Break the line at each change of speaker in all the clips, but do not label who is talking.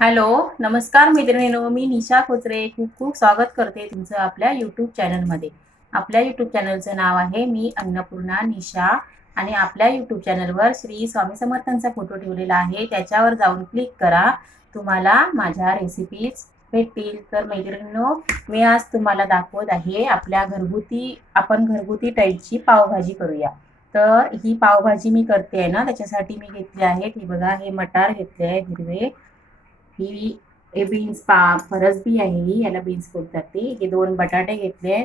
Hello नमस्कार मैत्रिणीनो मी निशा खोचरे खूप खूप स्वागत करते तुमचं आपल्या यूट्यूब चॅनलमध्ये आपल्या यूट्यूब चॅनलचं नाव आहे मी अन्नपूर्णा निशा आणि आपल्या यूट्यूब चॅनलवर श्री स्वामी समर्थांचा फोटो ठेवलेला आहे. त्याच्यावर जाऊन क्लिक करा. तुम्हाला माझ्या रेसिपीज भेटतील. तर मैत्रिणीनो मी आज तुम्हाला दाखवत आहे आपल्या घरगुती आपण घरगुती टाईपची पावभाजी करूया. तर ही पावभाजी मी करते आहे ना त्याच्यासाठी मी घेतली आहे. की बघा हे मटार घेतले आहे हिरवे. ही हे बीन्स पा फरसबी आहे ही याला बीन्स बोलतात ती. हे दोन बटाटे घेतले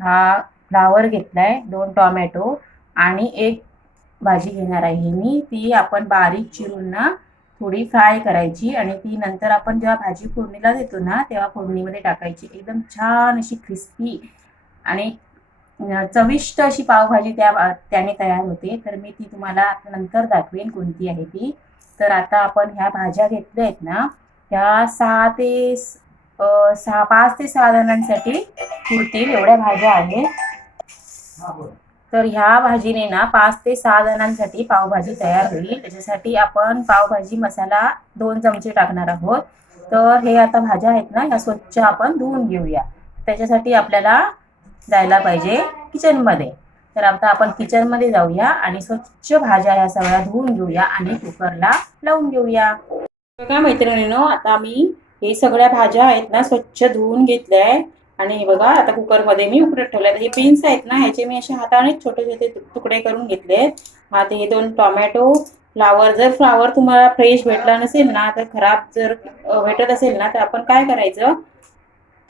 हा फ्लावर घेतलाय दोन टोमॅटो आणि एक भाजी घेणार आहे मी. ती आपण बारीक चिरून ना थोडी फ्राय करायची आणि ती नंतर आपण जेव्हा भाजी फोडणीला देतो ना तेव्हा फोडणीमध्ये टाकायची. एकदम छान अशी क्रिस्पी आणि चविष्ट अशी पावभाजी त्या त्याने तयार होते. तर मी ती तुम्हाला नंतर दाखवेन कोणती आहे ती. तर आता आपण ह्या भाज्या घेतल्या आहेत ना ह्या सहा ते सहा पाच ते सहा जणांसाठी पुरतील एवढ्या भाज्या आहेत. तर ह्या भाजीने ना पाच ते सहा जणांसाठी पावभाजी तयार होईल. त्याच्यासाठी आपण पावभाजी मसाला दोन चमचे टाकणार आहोत. तर हे आता भाज्या आहेत ना ह्या स्वच्छ आपण धुवून घेऊया. त्याच्यासाठी आपल्याला जायला पाहिजे किचनमध्ये तर आता आपण किचनमध्ये जाऊया आणि स्वच्छ भाज्या ह्या सगळ्या धुवून घेऊया आणि कुकरला लावून घेऊया. बघा मैत्रिणीनो आता मी हे सगळ्या भाज्या आहेत ना स्वच्छ धुवून घेतल्या आहे आणि हे बघा आता कुकरमध्ये मी उकडत ठेवल्या हे बीन्स आहेत ना ह्याचे मी असे हाताने छोटे छोटे तुकडे करून घेतले आहेत आता हे दोन टोमॅटो फ्लावर जर फ्लावर तुम्हाला फ्रेश भेटला नसेल ना तर खराब जर भेटत असेल ना तर आपण काय करायचं?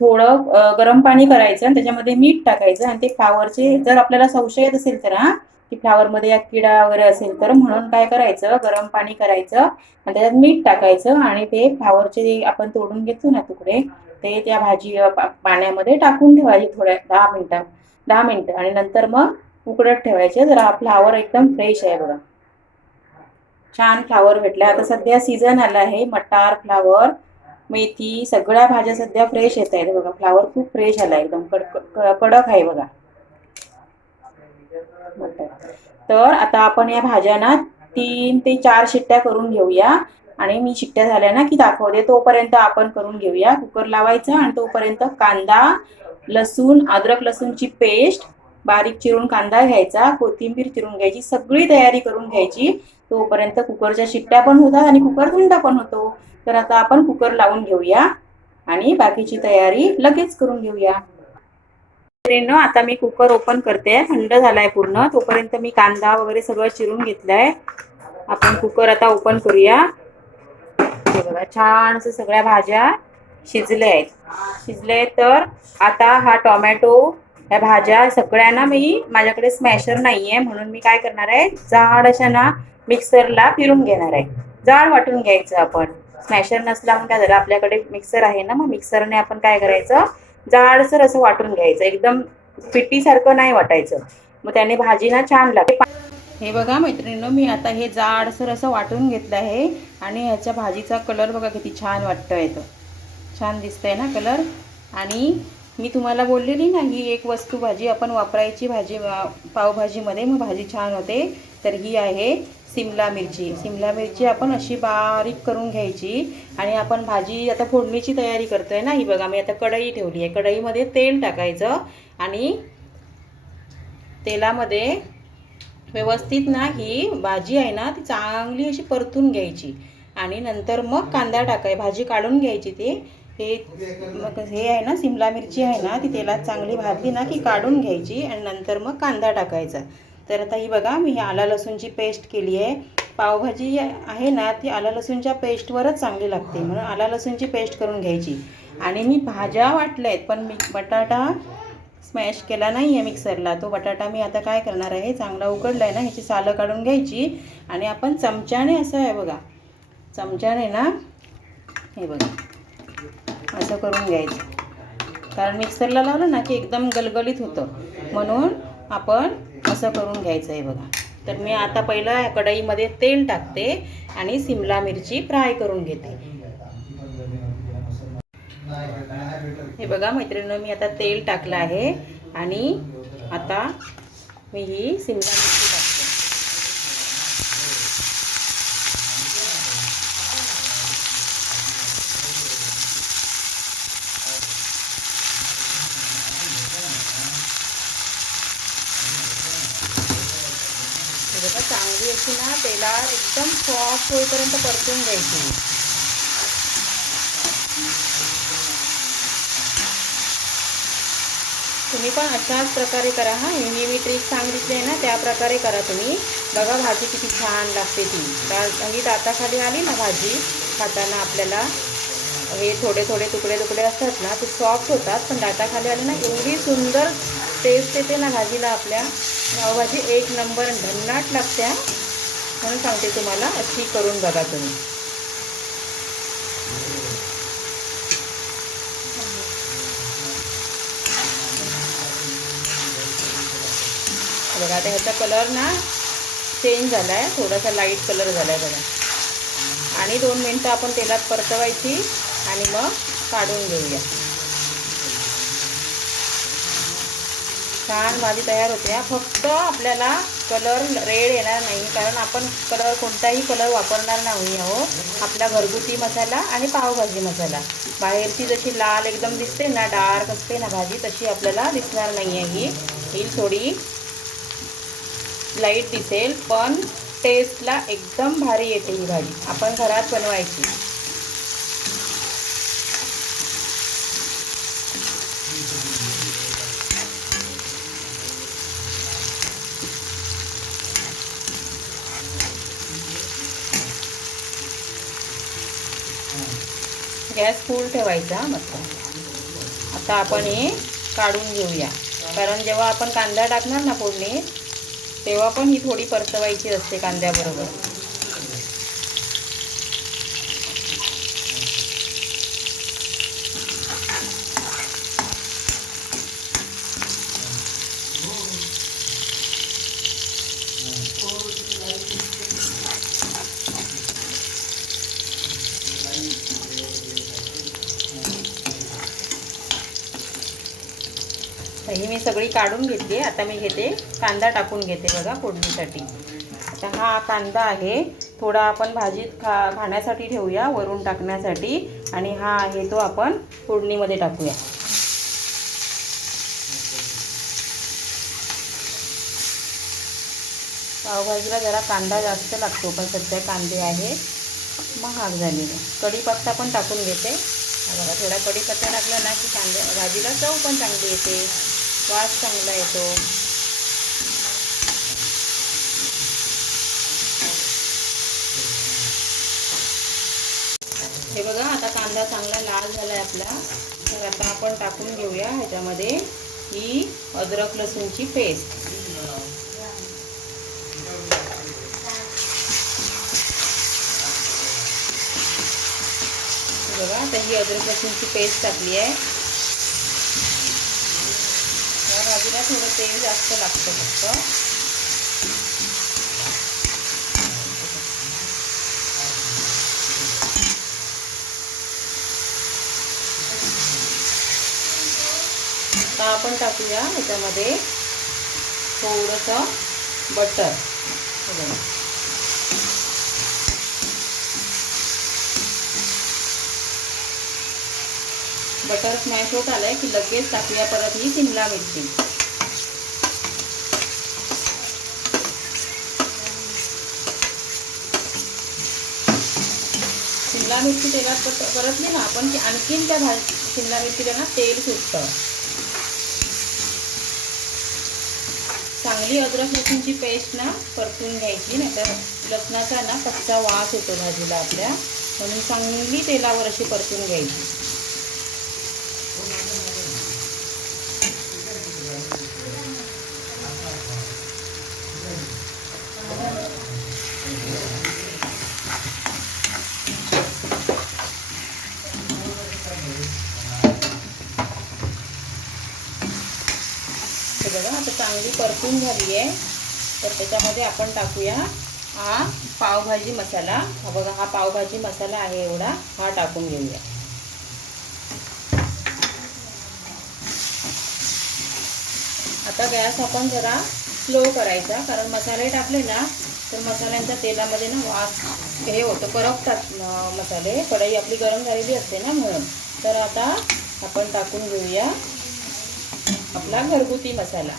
थोडं गरम पाणी करायचं आणि त्याच्यामध्ये मीठ टाकायचं आणि ते फ्लावरचे जर आपल्याला संशय येत असेल तर हा की फ्लावरमध्ये या किडा वगैरे असेल तर म्हणून काय करायचं? गरम पाणी करायचं आणि त्याच्यात मीठ टाकायचं आणि ते फ्लावरचे आपण तोडून घेतो ना तुकडे ते त्या भाजी पाण्यामध्ये टाकून ठेवायचे थोड्या दहा मिनिटं दहा मिनिटं आणि नंतर मग उकडत ठेवायचे. जर हा फ्लावर एकदम फ्रेश आहे बघा. छान फ्लावर भेटला आता सध्या सीझन आला आहे मटार फ्लावर. मेथी सगळ्या भाज्या सध्या फ्रेश येत आहेत बघा. फ्लावर खूप फ्रेश आला एकदम. कडक कडक आहे बघा. तर आता आपण या भाज्यांना तीन ते चार शिट्ट्या करून घेऊया. आणि मी शिट्ट्या झाल्या ना की दाखवते. तोपर्यंत आपण करून घेऊया. कुकर लावायचा आणि तोपर्यंत कांदा लसूण अद्रक लसूणची पेस्ट बारीक चिरून कांदा घ्यायचा कोथिंबीर चिरून घ्यायची सगळी तयारी करून घ्यायची. तोपर्यंत कुकरच्या शिट्ट्या पण होतात आणि कुकर थंड पण होतो. तर आता आपण कुकर लावून घेऊया आणि बाकीची तयारी लगेच करून घेऊया. मित्रांनो, आता मी कुकर ओपन करते. थंड झालाय पूर्ण. तोपर्यंत मी कांदा वगैरे सगळं चिरून घेतलाय. आपण कुकर आता ओपन करूया. हे बघा छान असं सगळ्या भाज्या शिजल्या आहेत. शिजले आहेत तर आता हा टोमॅटो ह्या भाज्या सगळ्यांना मी माझ्याकडे स्मॅशर नाही आहे म्हणून मी काय करणार आहे जाड अशा ना मिक्सरला फिरून घेणार आहे. जाड वाटून घ्यायचं आपण. स्मॅशर नसला मग काय झालं आपल्याकडे मिक्सर आहे ना मग मिक्सरने आपण काय करायचं जाडसर असं वाटून घ्यायचं एकदम पिटीसारखं नाही वाटायचं. मग त्याने भाजी ना छान लागते. हे बघा मैत्रिणीनं मी आता हे जाडसर असं वाटून घेतलं आहे आणि ह्याच्या भाजीचा कलर बघा किती छान वाटतोय तो. छान दिसतंय ना कलर. आणि मी तुम्हाला बोललेली ना ही एक वस्तू भाजी आपण वापरायची भाजी पावभाजीमध्ये मग भाजी छान होते. तर ही आहे सिमला मिरची. सिमला मिरची आपण अशी बारीक करून घ्यायची आणि आपण भाजी आता फोडणीची तयारी करतो आहे ना ही बघा मी आता कढई ठेवली आहे. कढईमध्ये तेल टाकायचं आणि तेलामध्ये व्यवस्थित ना ही भाजी आहे ना ती चांगली अशी परतून घ्यायची. आणि नंतर मग कांदा टाकाय भाजी काढून घ्यायची ते. हे मग हे आहे ना सिमला मिरची आहे ना ती तेलात चांगली भाजली ना की काढून घ्यायची आणि नंतर मग कांदा टाकायचा. तर आता ही बघा मी ही आला लसूणची पेस्ट केली आहे. पावभाजी आहे ना ती आला लसूणच्या पेस्टवरच चांगली लागते. म्हणून आला लसूणची पेस्ट करून घ्यायची. आणि मी भाज्या वाटल्या आहेत पण मी बटाटा स्मॅश केला नाही आहे मिक्सरला. तो बटाटा मी आता काय करणार आहे चांगला उकडला आहे ना ह्याची सालं काढून घ्यायची. आणि आपण चमच्याने असं आहे बघा चमच्याने ना हे बघा. असं करून घ्यायचं. कारण मिक्सरला लावलं ना की एकदम गलगलीत होतं. म्हणून आपण असं करून घ्यायचं आहे बघा. तर मी आता पहिलं कढईमध्ये तेल टाकते आणि सिमला मिरची फ्राय करून घेते. हे बघा मैत्रिणीनं मी आता तेल टाकलं आहे आणि आता मी ही सिमला मिरची ना तेलात एकदम सॉफ्ट होईपर्यंत परतून घ्यायची. तुम्ही पण अशाच प्रकारे करा. हां ही मी ट्रिक सांगितली आहे ना त्या प्रकारे करा तुम्ही. बघा भाजी किती छान लागते ती. त्या ताताखाली दाताखाली आली ना भाजी खाताना आपल्याला. हे थोडे थोडे तुकडे तुकडे असतात ना ते सॉफ्ट होतात पण दाताखाली आले ना एवढी सुंदर टेस्ट येते ना भाजीला आपल्या. भाजी एक नंबर भन्नाट लागते हा. म्हणून सांगते तुम्हाला. अशी करून बघा तुम्ही. बघा आता ह्याचा कलर ना चेंज झाला आहे थोडासा लाइट कलर झाला आहे बघा. आणि दोन मिनटं आपण तेलात परतवायची आणि मग काढून घेऊया. छान भाजी तयार होते. फक्त आपल्याला कलर रेड येणार नाही कारण आपण कलर कोणताही कलर वापरणार नाही आहोत आपला घरगुती मसाला आणि पावभाजी मसाला. बाहेरची जशी लाल एकदम दिसते ना डार्क असते ना भाजी तशी आपल्याला दिसणार नाही आहे ही. ही थोडी लाइट दिसेल पण टेस्टला एकदम भारी येते ही भाजी. आपण घरात बनवायची. गॅस फुल ठेवायचा मस्त. आता आपण हे काढून घेऊया. कारण जेव्हा आपण कांदा टाकणार ना फोडणीत तेव्हा पण ही थोडी परतवायची असते कांद्याबरोबर तर ही मी सगळी काढून घेतली आता मी घेते. कांदा टाकून घेते बघा फोडणीसाठी. आता हा कांदा आहे. थोडा आपण भाजीत खा खाण्यासाठी ठेवूया वरून टाकण्यासाठी. आणि हा आहे तो आपण फोडणीमध्ये टाकूया. पावभाजीला जरा कांदा जास्त लागतो पण सध्या कांदे आहे. महाग झालेले. कढीपत्ता पण टाकून घेते. बघा थोडा कढीपत्ता टाकला ना की कांदा भाजीला चव पण चांगली येते. वास चांगला येतो. हे बघा आता कांदा चांगला लाल झाला आहे आपला. तर आता आपण टाकून घेऊया ह्याच्यामध्ये ही अद्रक लसूणची पेस्ट. बघा आता ही अद्रक लसूणची पेस्ट टाकली आहे या भाजीला थोडं तेल जास्त लागतं फक्त. आता आपण टाकूया याच्यामध्ये थोडंसं बटर. बटर स्मॅश होत आलाय की लगेच टाकूया परत ही शिमला मिरची. शिमला मिरची तेलात परत परतली ना आपण की आणखीन त्या भाज शिमला मिरचीला ना तेल सुटतं. चांगली अद्रक लसूणची पेस्ट ना परतून घ्यायची नाहीतर लसणाचा ना कच्चा वास येतो भाजीला आपल्या. म्हणून चांगली तेलावर अशी परतून घ्यायची. परतून झाली आहे तर त्याच्यामध्ये आपण टाकूया हा पावभाजी मसाला. हा बघा हा पावभाजी मसाला आहे एवढा. हा टाकून घेऊया. आता गॅस आपण जरा स्लो करायचा कारण मसाले टाकले ना तर मसाल्यांच्या तेलामध्ये ना वास हे होतं. करपतात मसाले. कढई आपली गरम झालेली असते ना म्हणून. तर आता आपण टाकून घेऊया आपला घरगुती मसाला.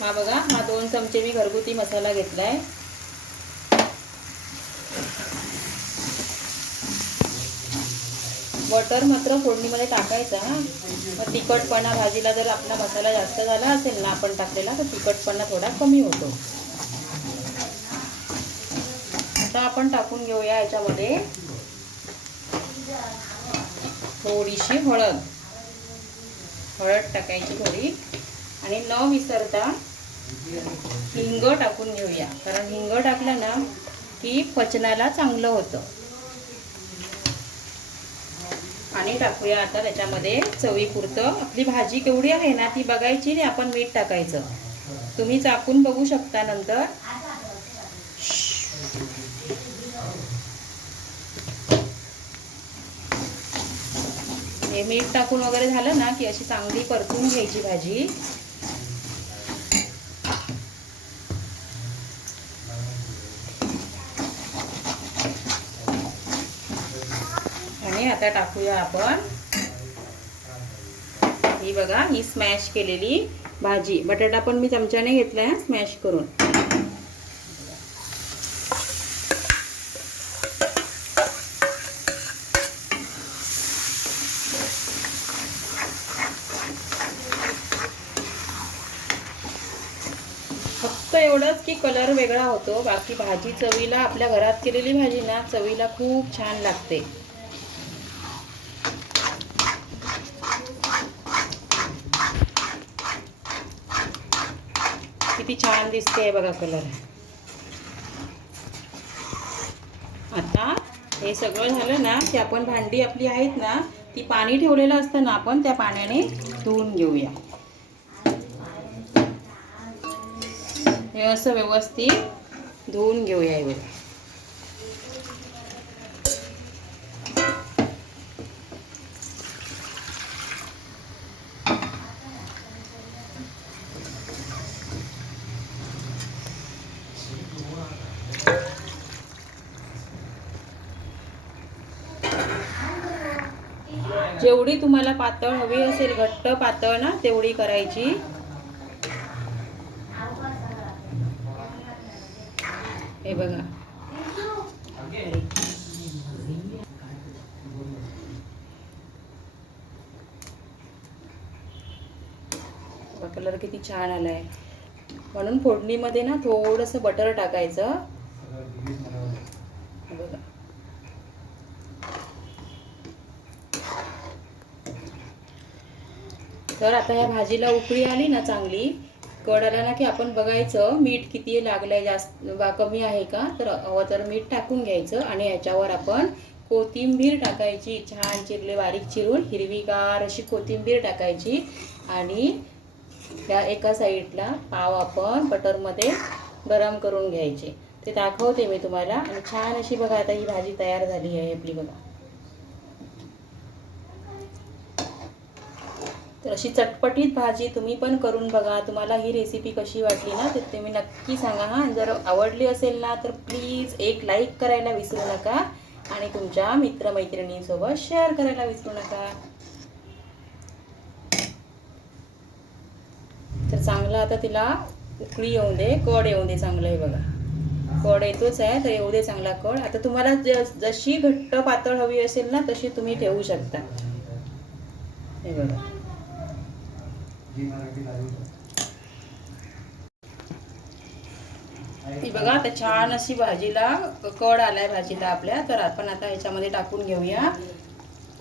हा बघा हा दोन चमचे मी घरगुती मसाला घेतला आहे बटर मात्र फोडणीमध्ये टाकायचा हा. मग तिखटपणा भाजीला जर आपला मसाला जास्त झाला असेल ना आपण टाकलेला तर तिखटपणा थोडा कमी होतो. आता आपण टाकून घेऊया याच्यामध्ये थोडीशी हळद. हळद टाकायची थोडी आणि न विसरता हिंग टाकून घेऊया. कारण हिंग टाकलं ना की पचनाला चांगलं होतं. आणि टाकूया आता त्याच्यामध्ये चवीपुरतं. आपली भाजी केवढी आहे ना ती बघायची आणि आपण मीठ टाकायचं. तुम्ही चाकून बघू शकता नंतर. हे मीठ टाकून वगैरे झालं ना की अशी चांगली परतून घ्यायची भाजी. आणि आता टाकूया आपण. ही बघा ही स्मॅश केलेली भाजी. बटाटा पण मी चमच्याने घेतलाय स्मॅश करून. फक्त एवढंच की कलर वेगळा होतो. बाकी भाजी चवीला आपल्या घरात केलेली भाजी ना चवीला खूप छान लागते. किती छान दिसते बघा कलर आता हे सगळं झालं ना की आपण भांडी आपली आहेत ना ती पाणी ठेवलेलं असतं ना आपण त्या पाण्याने धुवून घेऊया. हे असं व्यवस्थित धुवून घेऊया हे जेवढी तुम्हाला पातळ हवी असेल घट्ट पातळ ना तेवढी करायची. हे बघा. कलर किती छान आलाय. म्हणून फोडणीमध्ये ना थोडंसं बटर टाकायचं. बघा. तर आता या भाजीला उकळी आली ना चांगली कड आला ना की आपण बघायचं मीठ किती लागलं आहे जास्त वा कमी आहे का? तर हवं तर मीठ टाकून घ्यायचं आणि याच्यावर आपण कोथिंबीर टाकायची छान चिरले बारीक चिरून हिरवीगार अशी कोथिंबीर टाकायची आणि या एका साईडला पाव आपण बटरमध्ये गरम करून घ्यायचे. ते दाखवते मी तुम्हाला आणि छान अशी बघा आता ही भाजी तयार झाली आहे आपली बघा. तर अशी चटपटीत भाजी तुम्ही पण करून बघा. तुम्हाला ही रेसिपी कशी वाटली ना तर तुम्ही नक्की सांगा हां. जर आवडली असेल ना तर प्लीज एक लाईक करायला विसरू नका आणि तुमच्या मित्रमैत्रिणींसोबत शेअर करायला विसरू नका. तर चांगलं आता तिला उकळी येऊ दे कड येऊ दे चांगलं आहे बघा. कड येतोच आहे तर येऊ दे चांगला कड. आता तुम्हाला ज- जशी घट्ट पातळ हवी असेल ना तशी तुम्ही ठेवू शकता. हे बघा. ती बघा आता छान अशी भाजीला कड आलाय भाजीला आपल्या. तर आपण आता ह्याच्यामध्ये टाकून घेऊया.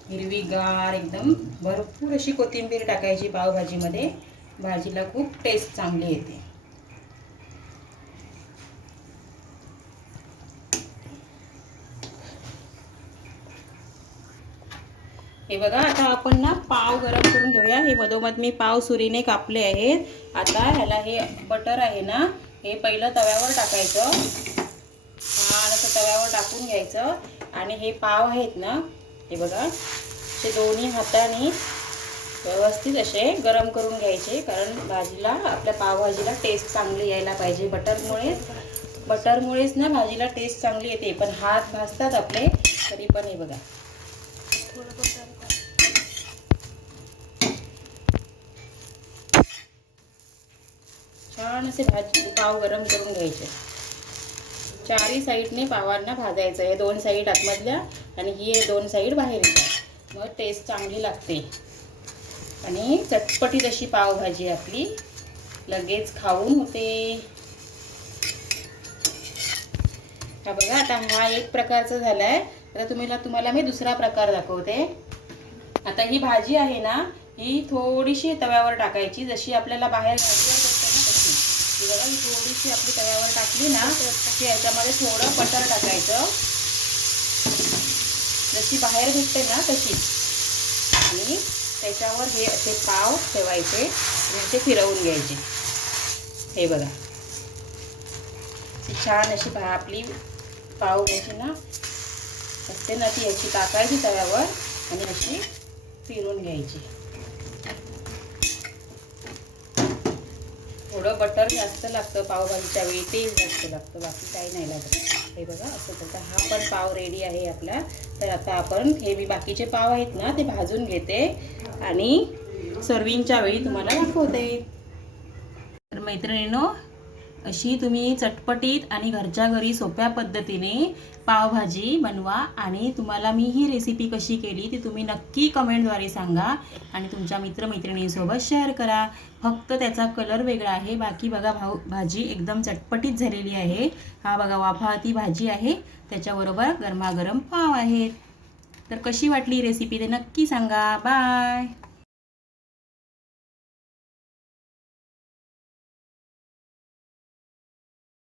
हिरवीगार एकदम. भरपूर अशी कोथिंबीर टाकायची पावभाजीमध्ये. भाजीला खूप टेस्ट चांगली येते. हे बघा आता आपण ना पाव गरम करून घेऊया. हे मधोमध मी पाव सुरीने कापले आहेत. आता ह्याला हे बटर आहे ना हे पहिलं तव्यावर टाकायचं. छान असं तव्यावर टाकून घ्यायचं. आणि हे पाव आहेत ना हे बघा ते दोन्ही हाताने व्यवस्थित असे गरम करून घ्यायचे. कारण भाजीला आपल्या पावभाजीला टेस्ट चांगली यायला पाहिजे. बटरमुळेच बटरमुळेच ना भाजीला टेस्ट चांगली येते. पण हात भाजतात आपले तरी पण हे बघा. छान असे भाजी पाव गरम करून घ्यायचे. चारही साईडने पावांना भाजायचं. आहे दोन साईड आतमधल्या आणि ही दोन साईड बाहेरच्या. मग टेस्ट चांगली लागते. आणि चटपटीत अशी पावभाजी आपली. लगेच खाऊन होते. हा बघा आता हा एक प्रकारचा झाला आहे आता तुम्हाला तुम्हाला मी दुसरा प्रकार दाखवते. आता ही भाजी आहे ना ही थोडीशी तव्यावर टाकायची. जशी आपल्याला बाहेर भाजीवर भेटते ना तशी ही बघा ही थोडीशी आपली तव्यावर टाकली ना की याच्यामध्ये थोडं बटर टाकायचं. जशी बाहेर भेटते ना तशी. आणि त्याच्यावर हे असे पाव ठेवायचे आणि असे फिरवून घ्यायचे. हे बघा. छान अशी भा आपली पाव पावभाजी ना. असते ना ती अशी टाकायची तव्यावर आणि अशी फिरून घ्यायची. थोडं बटर जास्त लागतं पावभाजीच्या वेळी तेल जास्त लागतं बाकी काही नाही लागत. हे बघा असं करता हा पण पाव रेडी आहे आपला. तर आता आपण हे मी बाकीचे पाव आहेत ना ते भाजून घेते आणि सर्विंगच्या वेळी तुम्हाला दाखवते. तर मैत्रिणीनो अशी तुम्ही चटपटीत आणि घरच्या घरी सोप्या पद्धतीने पावभाजी बनवा आणि तुम्हाला मी ही रेसिपी कशी केली ती तुम्ही नक्की कमेंटद्वारे सांगा आणि तुमच्या मित्रमैत्रिणींसोबत शेअर करा. फक्त त्याचा कलर वेगळा आहे. बाकी बघा भाऊ भाजी एकदम चटपटीत झालेली आहे. हा बघा वाफाळती भाजी आहे. त्याच्याबरोबर गरमागरम पाव आहेत. तर कशी वाटली रेसिपी ते नक्की सांगा. बाय